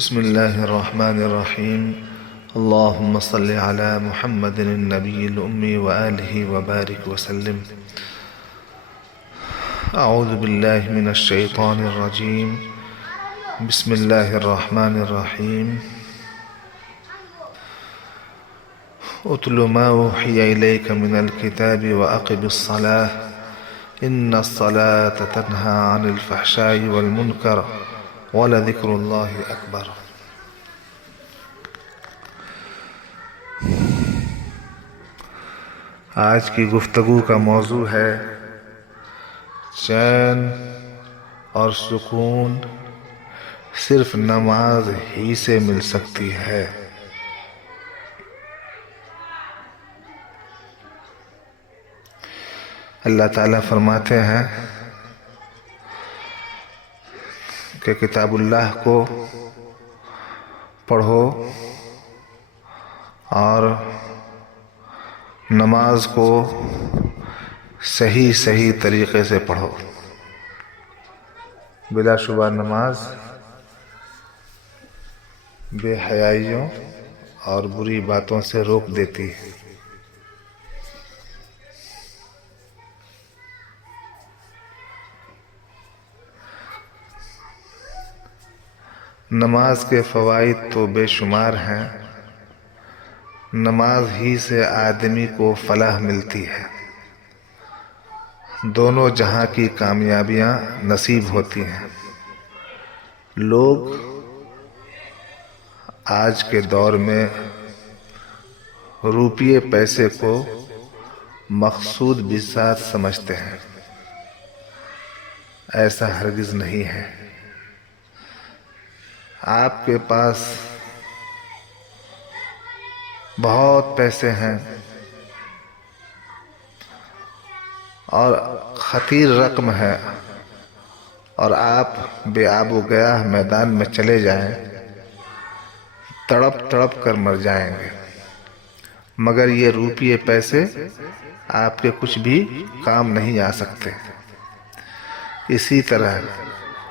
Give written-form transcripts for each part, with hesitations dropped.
بسم الله الرحمن الرحيم. اللهم صل على محمد النبي الأمي وآله وبارك وسلم. أعوذ بالله من الشيطان الرجيم. بسم الله الرحمن الرحيم. اتل ما أوحي إليك من الكتاب وأقم الصلاة إن الصلاة تنهى عن الفحشاء والمنكر ولذكر اللہ اکبر. آج کی گفتگو کا موضوع ہے چین اور سکون صرف نماز ہی سے مل سکتی ہے. اللہ تعالیٰ فرماتے ہیں کہ کتاب اللہ کو پڑھو اور نماز کو صحیح طریقے سے پڑھو. بلا شبہ نماز بے حیائیوں اور بری باتوں سے روک دیتی ہے. نماز کے فوائد تو بے شمار ہیں. نماز ہی سے آدمی کو فلاح ملتی ہے. دونوں جہاں کی کامیابیاں نصیب ہوتی ہیں. لوگ آج کے دور میں روپیے پیسے کو مقصود بذات سمجھتے ہیں. ایسا ہرگز نہیں ہے. آپ کے پاس بہت پیسے ہیں اور خطیر رقم ہے اور آپ بے آب و گیاہ میدان میں چلے جائیں تڑپ کر مر جائیں گے. مگر یہ روپیے پیسے آپ کے کچھ بھی کام نہیں آ سکتے. اسی طرح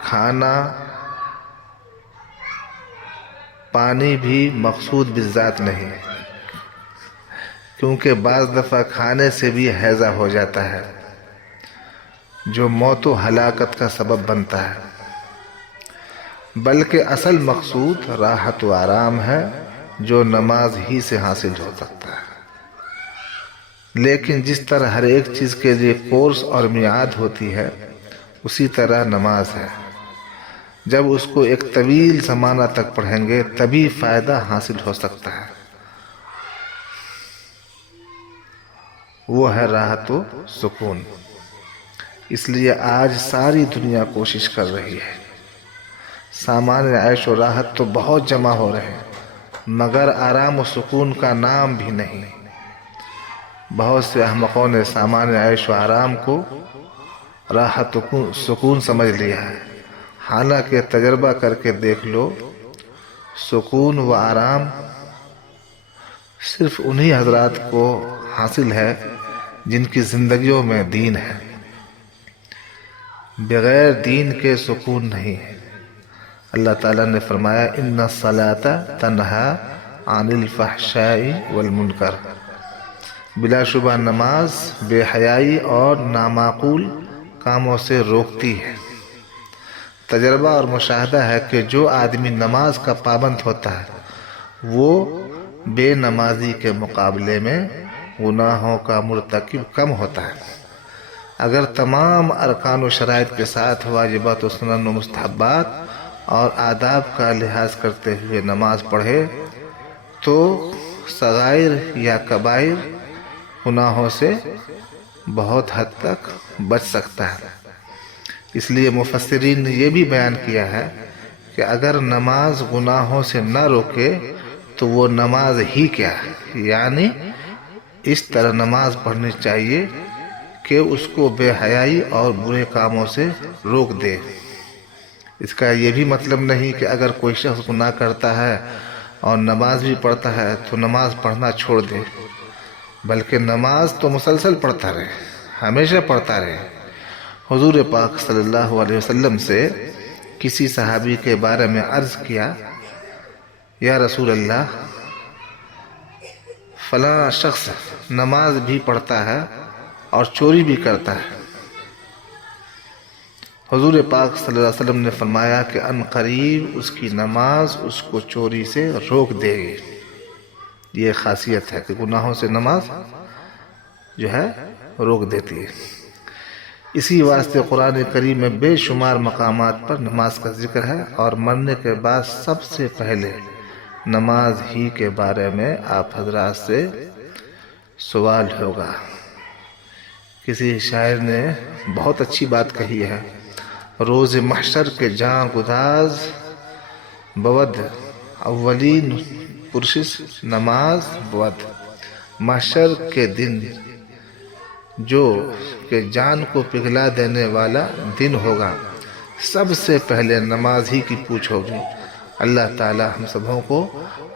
کھانا پانی بھی مقصود بالذات نہیں، کیونکہ بعض دفعہ کھانے سے بھی ہیضہ ہو جاتا ہے جو موت و ہلاکت کا سبب بنتا ہے. بلکہ اصل مقصود راحت و آرام ہے جو نماز ہی سے حاصل ہو سکتا ہے. لیکن جس طرح ہر ایک چیز کے لیے کورس اور میعاد ہوتی ہے اسی طرح نماز ہے. جب اس کو ایک طویل زمانہ تک پڑھیں گے تبھی فائدہ حاصل ہو سکتا ہے. وہ ہے راحت و سکون. اس لیے آج ساری دنیا کوشش کر رہی ہے. سامان عیش و راحت تو بہت جمع ہو رہے ہیں مگر آرام و سکون کا نام بھی نہیں. بہت سے احمقوں نے سامان عیش و آرام کو راحت و سکون سمجھ لیا ہے. حالانکہ تجربہ کر کے دیکھ لو، سکون و آرام صرف انہی حضرات کو حاصل ہے جن کی زندگیوں میں دین ہے. بغیر دین کے سکون نہیں ہے. اللہ تعالیٰ نے فرمایا ان الصلاۃ تنہی عن الفحشاء والمنکر. بلا شبہ نماز بے حیائی اور نامعقول کاموں سے روکتی ہے. تجربہ اور مشاہدہ ہے کہ جو آدمی نماز کا پابند ہوتا ہے وہ بے نمازی کے مقابلے میں گناہوں کا مرتکب کم ہوتا ہے. اگر تمام ارکان و شرائط کے ساتھ واجبات و سنن و مستحبات اور آداب کا لحاظ کرتے ہوئے نماز پڑھے تو صغائر یا کبائر گناہوں سے بہت حد تک بچ سکتا ہے. اس لیے مفسرین نے یہ بھی بیان کیا ہے کہ اگر نماز گناہوں سے نہ روکے تو وہ نماز ہی کیا ہے. یعنی اس طرح نماز پڑھنی چاہیے کہ اس کو بے حیائی اور برے کاموں سے روک دے. اس کا یہ بھی مطلب نہیں کہ اگر کوئی شخص گناہ کرتا ہے اور نماز بھی پڑھتا ہے تو نماز پڑھنا چھوڑ دے، بلکہ نماز تو مسلسل پڑھتا رہے، ہمیشہ پڑھتا رہے. حضور پاک صلی اللہ علیہ وسلم سے کسی صحابی کے بارے میں عرض کیا یا رسول اللہ فلاں شخص نماز بھی پڑھتا ہے اور چوری بھی کرتا ہے۔ حضور پاک صلی اللہ علیہ وسلم نے فرمایا کہ ان قریب اس کی نماز اس کو چوری سے روک دے گی۔ یہ خاصیت ہے کہ گناہوں سے نماز جو ہے روک دیتی ہے۔ اسی واسطے قرآن کریم میں بے شمار مقامات پر نماز کا ذکر ہے، اور مرنے کے بعد سب سے پہلے نماز ہی کے بارے میں آپ حضرات سے سوال ہوگا۔ کسی شاعر نے بہت اچھی بات کہی ہے، روز محشر کے جاں گداز بود اولین پرسش نماز بود۔ محشر کے دن جو کہ جان کو پگھلا دینے والا دن ہوگا، سب سے پہلے نماز ہی کی پوچھ ہوگی۔ اللہ تعالی ہم سبوں کو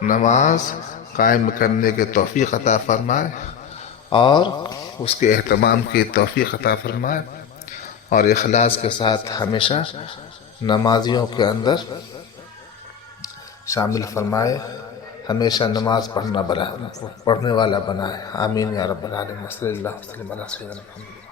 نماز قائم کرنے کے توفیق عطا فرمائے اور اس کے اہتمام کی توفیق عطا فرمائے، اور اخلاص کے ساتھ ہمیشہ نمازیوں کے اندر شامل فرمائے، ہمیشہ نماز پڑھنے والا بنائے۔ آمین یا رب العالمین۔ صلی اللہ وسلم علی سیدنا محمد۔